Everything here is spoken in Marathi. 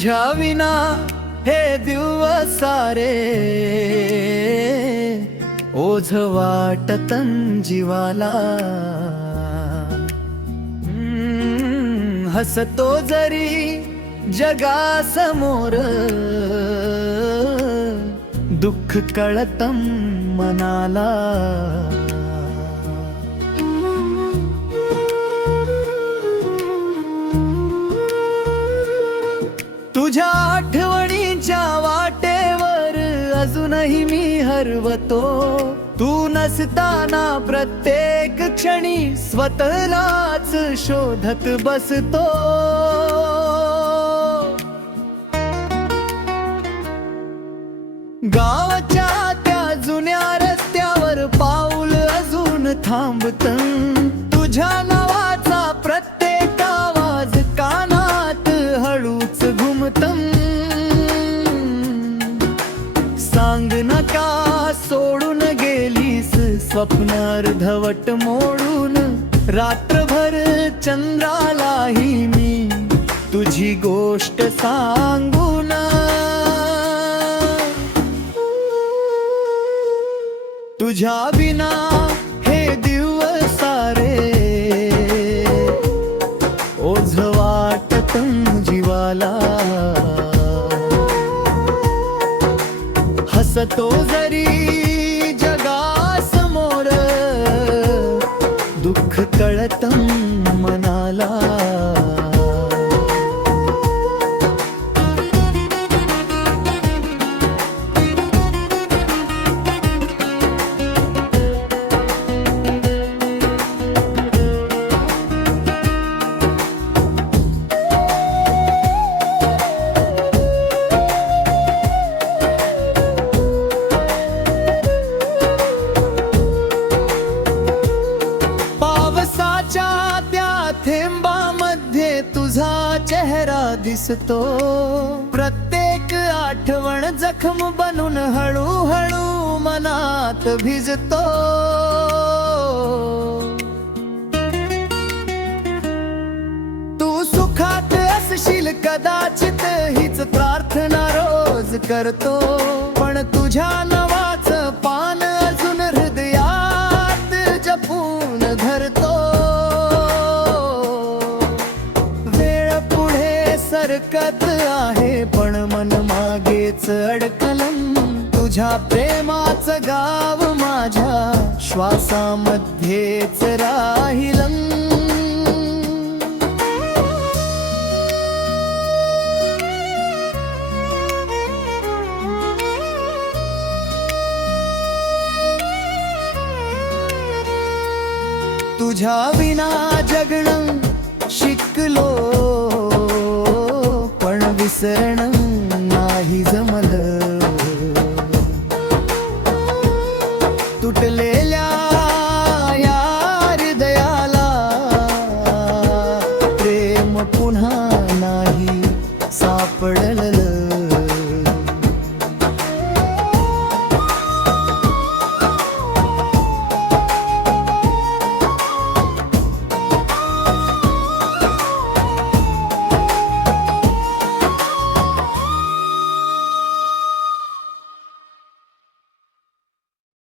तुझ्या विना हे दिवस सारे ओझ वाटतन जीवाला। हसतो जरी जगासमोर दुःख कळतं मनाला। तुझ्या आठवणीच्या वाटेवर अजूनही मी हरवतो। तू नसताना प्रत्येक क्षणी स्वतःलाच शोधत बसतो। गावाच्या त्या जुन्या रस्त्यावर पाऊल अजून थांबतं। तुझ्या नावाचा प्रत्येक आवाज कानात हळूच घुमतं। सांग नका सोडून गेलीस स्वप्न अर्धवट मोडून। रात्रभर चंद्रालाही मी तुझी गोष्ट सांगून। तुझ्या बिना हे दिवस सारे ओझ वाटतं जीवाला। हसतो जरी जगासमोर दुःख कळतं मनाला। थेंबामध्ये तुझा चेहरा दिसतो। प्रत्येक आठवण जखम बनून हळूहळू मनात भिजतो। तू सुखात असशील कदाचित हीच प्रार्थना रोज करतो। पण तुझ्या नावाचं पान अजून हृदयात जपून धरतो। सरकत आहे पण मन मागेच अडकलं। तुझ्या प्रेमाचं गाव माझ्या श्वासामध्येच राहिलं। तुझ्या विना जगणं शिकलो पण विसरणं